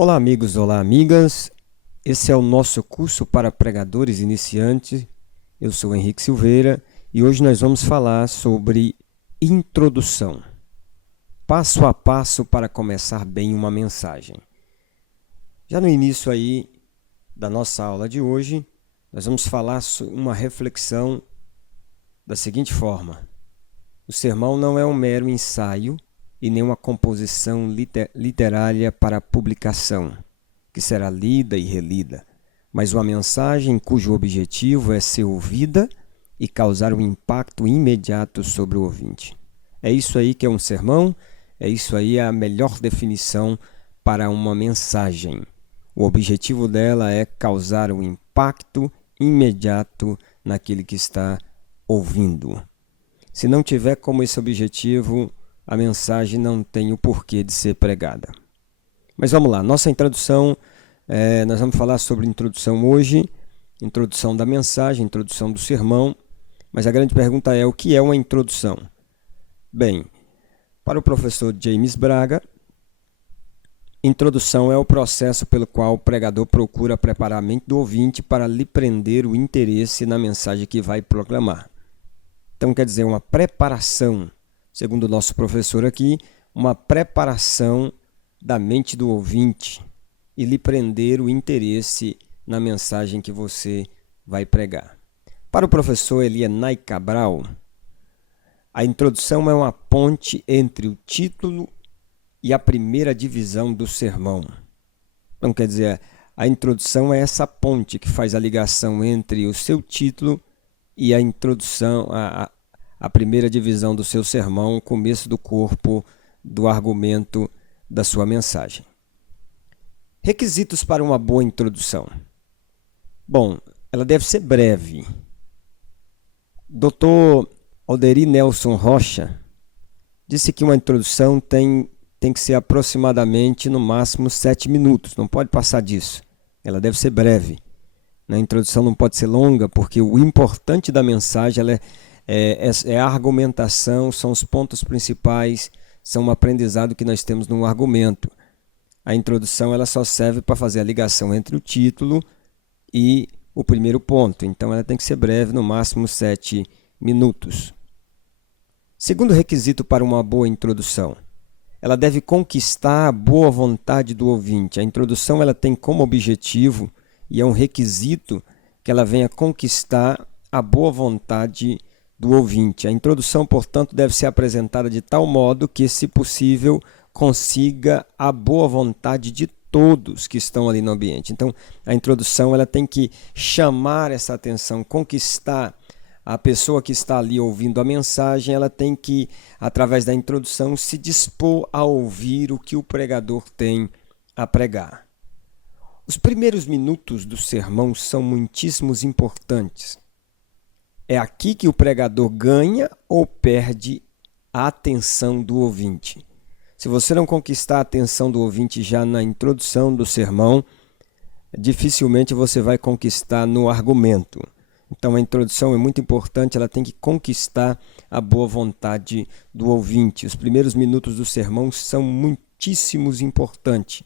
Olá, amigos, olá, amigas. Esse é o nosso curso para pregadores iniciantes. Eu sou Henrique Silveira e hoje nós vamos falar sobre introdução. Passo a passo para começar bem uma mensagem. Já no início aí da nossa aula de hoje, nós vamos falar uma reflexão da seguinte forma: o sermão não é um mero ensaio e nem uma composição literária para publicação, que será lida e relida, mas uma mensagem cujo objetivo é ser ouvida e causar um impacto imediato sobre o ouvinte. É isso aí que é um sermão, é isso aí a melhor definição para uma mensagem. O objetivo dela é causar um impacto imediato naquele que está ouvindo. Se não tiver como esse objetivo, a mensagem não tem o porquê de ser pregada. Mas vamos lá, nossa introdução, nós vamos falar sobre introdução hoje, introdução da mensagem, introdução do sermão, mas a grande pergunta é: o que é uma introdução? Bem, para o professor James Braga, introdução é o processo pelo qual o pregador procura preparar a mente do ouvinte para lhe prender o interesse na mensagem que vai proclamar. Então, quer dizer, uma preparação, segundo o nosso professor aqui, uma preparação da mente do ouvinte e lhe prender o interesse na mensagem que você vai pregar. Para o professor Elienay Cabral, a introdução é uma ponte entre o título e a primeira divisão do sermão. Então, quer dizer, a introdução é essa ponte que faz a ligação entre o seu título e a introdução, a primeira divisão do seu sermão, o começo do corpo do argumento da sua mensagem. Requisitos para uma boa introdução. Bom, ela deve ser breve. Dr. Alderi Nelson Rocha disse que uma introdução tem que ser aproximadamente, no máximo, 7 minutos. Não pode passar disso. Ela deve ser breve. A introdução não pode ser longa, porque o importante da mensagem é a argumentação, são os pontos principais, são um aprendizado que nós temos num argumento. A introdução ela só serve para fazer a ligação entre o título e o primeiro ponto. Então ela tem que ser breve, no máximo 7 minutos. Segundo requisito para uma boa introdução: ela deve conquistar a boa vontade do ouvinte. A introdução ela tem como objetivo, e é um requisito, que ela venha conquistar a boa vontade do ouvinte. A introdução, portanto, deve ser apresentada de tal modo que, se possível, consiga a boa vontade de todos que estão ali no ambiente. Então, a introdução ela tem que chamar essa atenção, conquistar a pessoa que está ali ouvindo a mensagem. Ela tem que, através da introdução, se dispor a ouvir o que o pregador tem a pregar. Os primeiros minutos do sermão são muitíssimos importantes. É aqui que o pregador ganha ou perde a atenção do ouvinte. Se você não conquistar a atenção do ouvinte já na introdução do sermão, dificilmente você vai conquistar no argumento. Então a introdução é muito importante, ela tem que conquistar a boa vontade do ouvinte. Os primeiros minutos do sermão são muitíssimos importantes,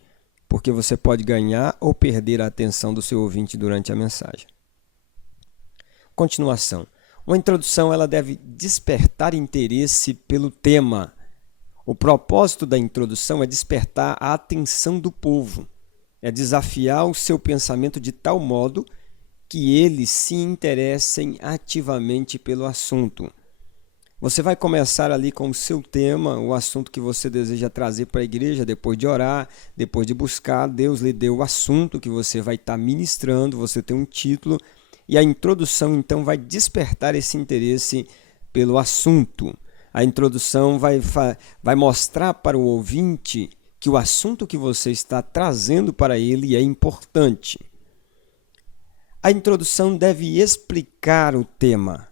porque você pode ganhar ou perder a atenção do seu ouvinte durante a mensagem. Continuação. Uma introdução ela deve despertar interesse pelo tema. O propósito da introdução é despertar a atenção do povo, é desafiar o seu pensamento de tal modo que eles se interessem ativamente pelo assunto. Você vai começar ali com o seu tema, o assunto que você deseja trazer para a igreja, depois de orar, depois de buscar. Deus lhe deu o assunto que você vai estar ministrando, você tem um título, e a introdução então vai despertar esse interesse pelo assunto. A introdução vai mostrar para o ouvinte que o assunto que você está trazendo para ele é importante. A introdução deve explicar o tema.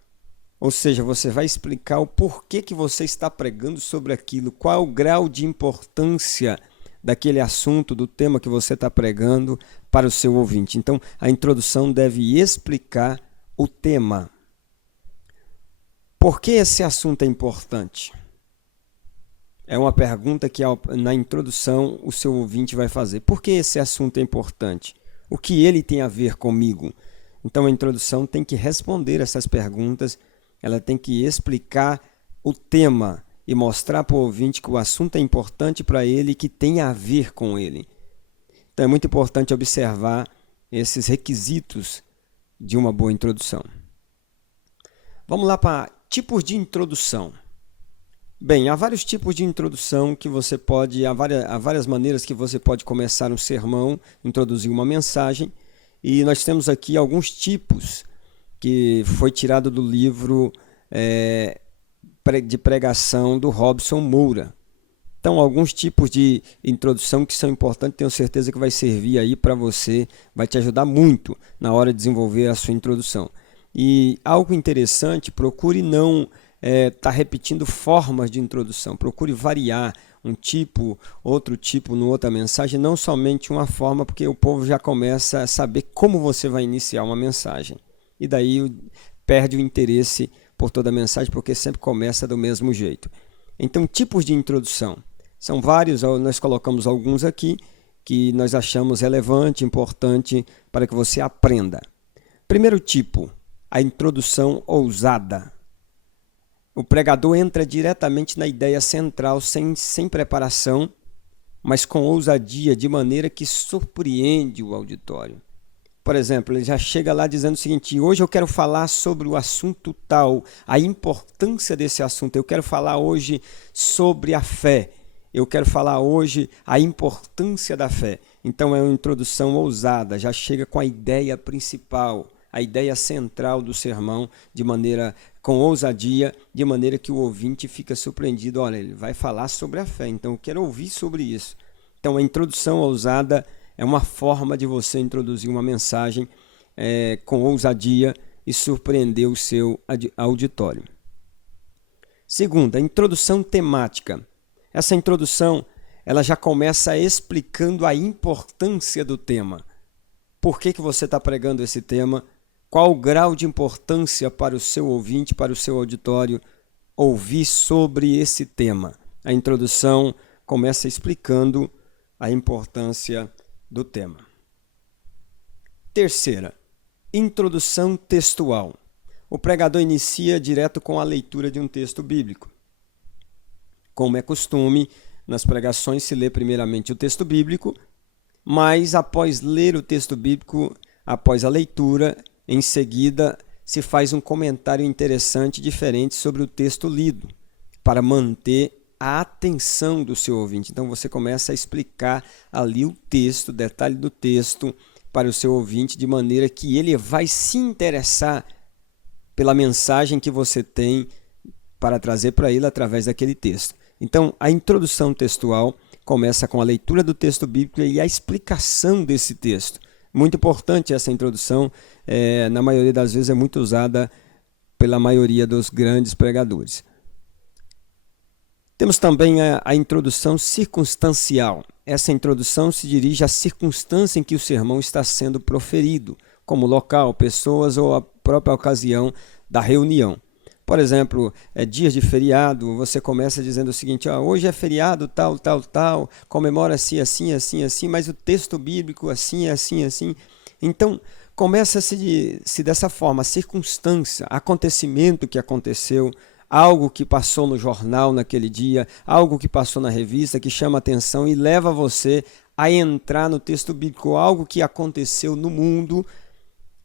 Ou seja, você vai explicar o porquê que você está pregando sobre aquilo, qual é o grau de importância daquele assunto, do tema que você está pregando para o seu ouvinte. Então, a introdução deve explicar o tema. Por que esse assunto é importante? É uma pergunta que na introdução o seu ouvinte vai fazer. Por que esse assunto é importante? O que ele tem a ver comigo? Então a introdução tem que responder essas perguntas, ela tem que explicar o tema e mostrar para o ouvinte que o assunto é importante para ele e que tem a ver com ele. Então é muito importante observar esses requisitos de uma boa introdução. Vamos lá para tipos de introdução. Bem, há vários tipos de introdução que você pode, há várias maneiras que você pode começar um sermão, introduzir uma mensagem, e nós temos aqui alguns tipos que foi tirado do livro de pregação do Robson Moura. Então, alguns tipos de introdução que são importantes, tenho certeza que vai servir aí para você, vai te ajudar muito na hora de desenvolver a sua introdução. E algo interessante, procure não estar repetindo formas de introdução, procure variar um tipo, outro tipo, no outra mensagem, não somente uma forma, porque o povo já começa a saber como você vai iniciar uma mensagem. E daí perde o interesse por toda a mensagem, porque sempre começa do mesmo jeito. Então, tipos de introdução. São vários, nós colocamos alguns aqui que nós achamos relevante, importante para que você aprenda. Primeiro tipo, a introdução ousada. O pregador entra diretamente na ideia central, sem preparação, mas com ousadia, de maneira que surpreende o auditório. Por exemplo, ele já chega lá dizendo o seguinte: hoje eu quero falar sobre o assunto tal, a importância desse assunto. Eu quero falar hoje sobre a fé. Eu quero falar hoje a importância da fé. Então é uma introdução ousada, já chega com a ideia principal, a ideia central do sermão, com ousadia, de maneira que o ouvinte fica surpreendido. Olha, ele vai falar sobre a fé, então eu quero ouvir sobre isso. Então a introdução ousada é uma forma de você introduzir uma mensagem com ousadia e surpreender o seu auditório. Segunda, a introdução temática. Essa introdução ela já começa explicando a importância do tema. Por que você está pregando esse tema? Qual o grau de importância para o seu ouvinte, para o seu auditório, ouvir sobre esse tema? A introdução começa explicando a importância do tema. Terceira, introdução textual. O pregador inicia direto com a leitura de um texto bíblico. Como é costume, nas pregações se lê primeiramente o texto bíblico, mas após ler o texto bíblico, após a leitura, em seguida se faz um comentário interessante diferente sobre o texto lido, para manter a atenção do seu ouvinte. Então você começa a explicar ali o texto, detalhe do texto para o seu ouvinte, de maneira que ele vai se interessar pela mensagem que você tem para trazer para ele através daquele texto. Então a introdução textual começa com a leitura do texto bíblico e a explicação desse texto. Muito importante essa introdução, na maioria das vezes é muito usada pela maioria dos grandes pregadores. Temos também a introdução circunstancial. Essa introdução se dirige à circunstância em que o sermão está sendo proferido, como local, pessoas ou a própria ocasião da reunião. Por exemplo, dias de feriado, você começa dizendo o seguinte: hoje é feriado tal, comemora-se assim, assim, assim, mas o texto bíblico assim, assim, assim. Então, começa-se dessa forma, a circunstância, acontecimento que aconteceu, algo que passou no jornal naquele dia, algo que passou na revista, que chama atenção e leva você a entrar no texto bíblico, algo que aconteceu no mundo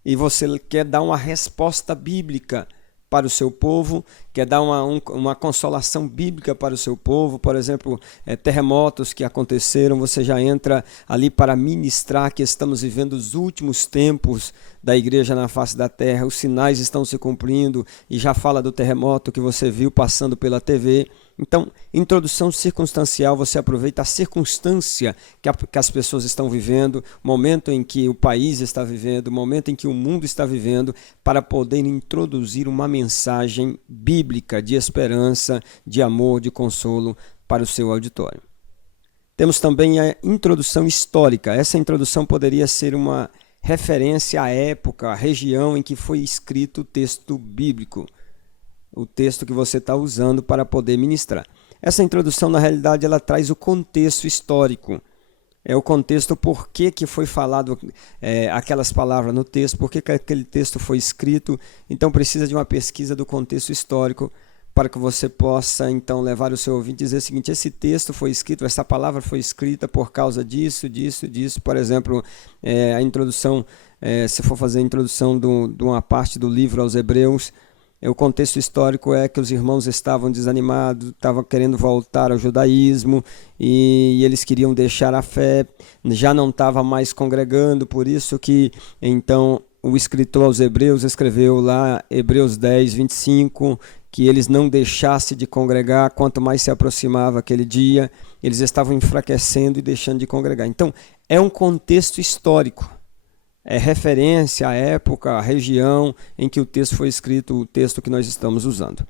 e você quer dar uma resposta bíblica para o seu povo, quer dar uma consolação bíblica para o seu povo. Por exemplo, terremotos que aconteceram, você já entra ali para ministrar que estamos vivendo os últimos tempos da igreja na face da terra, os sinais estão se cumprindo, e já fala do terremoto que você viu passando pela TV. Então, introdução circunstancial, você aproveita a circunstância que as pessoas estão vivendo, o momento em que o país está vivendo, o momento em que o mundo está vivendo, para poder introduzir uma mensagem bíblica de esperança, de amor, de consolo para o seu auditório. Temos também a introdução histórica. Essa introdução poderia ser uma referência à época, à região em que foi escrito o texto bíblico, o texto que você está usando para poder ministrar. Essa introdução, na realidade, ela traz o contexto histórico. É o contexto por que foi falado aquelas palavras no texto, por que aquele texto foi escrito. Então precisa de uma pesquisa do contexto histórico para que você possa então levar o seu ouvinte e dizer o seguinte: esse texto foi escrito, essa palavra foi escrita por causa disso, disso, disso. Por exemplo, a introdução, se for fazer a introdução de uma parte do livro aos Hebreus, o contexto histórico é que os irmãos estavam desanimados, estavam querendo voltar ao judaísmo e eles queriam deixar a fé, já não estava mais congregando, por isso que então o escritor aos Hebreus escreveu lá, Hebreus 10, 25, que eles não deixassem de congregar, quanto mais se aproximava aquele dia, eles estavam enfraquecendo e deixando de congregar. Então, é um contexto histórico. É referência à época, à região em que o texto foi escrito, o texto que nós estamos usando.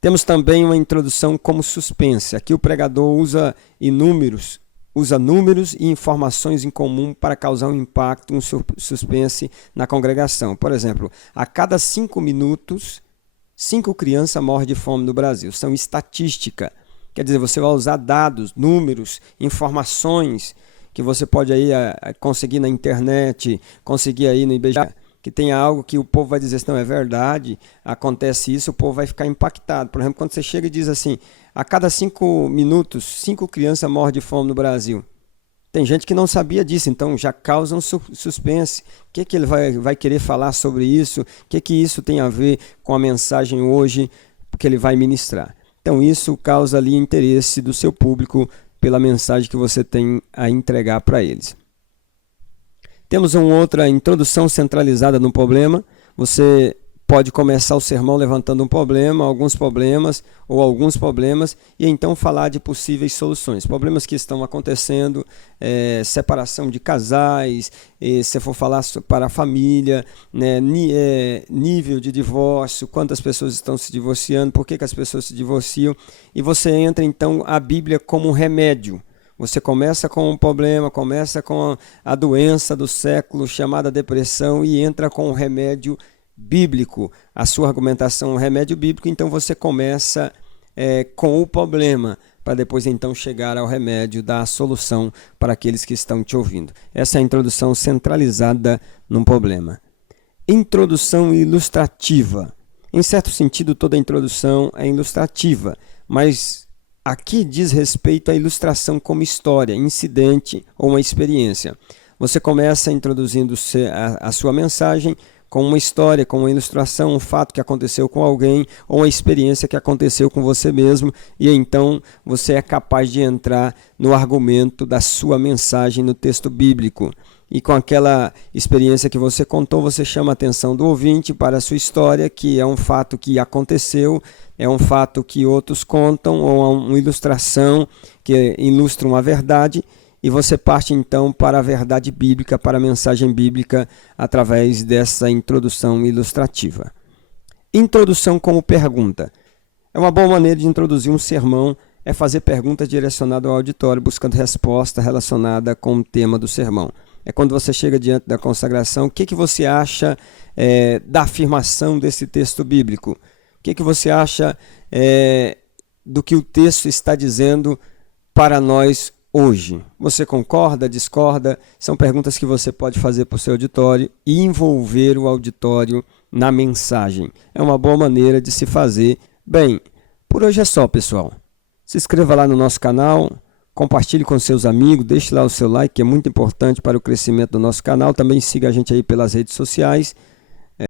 Temos também uma introdução como suspense. Aqui o pregador usa números e informações em comum para causar um impacto, um suspense na congregação. Por exemplo, a cada 5 minutos, 5 crianças morrem de fome no Brasil. São estatística. Quer dizer, você vai usar dados, números, informações que você pode aí conseguir na internet, conseguir aí no IBGE, que tenha algo que o povo vai dizer, não, é verdade, acontece isso, o povo vai ficar impactado. Por exemplo, quando você chega e diz assim, a cada 5 minutos, 5 crianças morrem de fome no Brasil. Tem gente que não sabia disso, então já causa um suspense. O que ele vai querer falar sobre isso? O que isso tem a ver com a mensagem hoje que ele vai ministrar? Então isso causa ali interesse do seu público pela mensagem que você tem a entregar para eles. Temos uma outra introdução centralizada no problema. Você pode começar o sermão levantando um problema, alguns problemas, e então falar de possíveis soluções. Problemas que estão acontecendo, separação de casais, se for falar para a família, né, nível de divórcio, quantas pessoas estão se divorciando, por que as pessoas se divorciam, e você entra então a Bíblia como um remédio. Você começa com um problema, começa com a doença do século chamada depressão e entra com um remédio bíblico. A sua argumentação é um remédio bíblico, então você começa com o problema, para depois então chegar ao remédio, dar a solução para aqueles que estão te ouvindo. Essa é a introdução centralizada num problema. Introdução ilustrativa. Em certo sentido, toda introdução é ilustrativa, mas aqui diz respeito à ilustração como história, incidente ou uma experiência. Você começa introduzindo a sua mensagem com uma história, com uma ilustração, um fato que aconteceu com alguém ou uma experiência que aconteceu com você mesmo, e então você é capaz de entrar no argumento da sua mensagem no texto bíblico. E com aquela experiência que você contou, você chama a atenção do ouvinte para a sua história, que é um fato que aconteceu, é um fato que outros contam, ou uma ilustração que ilustra uma verdade, e você parte então para a verdade bíblica, para a mensagem bíblica, através dessa introdução ilustrativa. Introdução como pergunta. É uma boa maneira de introduzir um sermão, é fazer perguntas direcionadas ao auditório, buscando resposta relacionada com o tema do sermão. É quando você chega diante da consagração, o que você acha da afirmação desse texto bíblico? O que você acha do que o texto está dizendo para nós hoje? Você concorda, discorda? São perguntas que você pode fazer para o seu auditório e envolver o auditório na mensagem. É uma boa maneira de se fazer. Bem, por hoje é só, pessoal. Se inscreva lá no nosso canal, compartilhe com seus amigos, deixe lá o seu like, que é muito importante para o crescimento do nosso canal. Também siga a gente aí pelas redes sociais.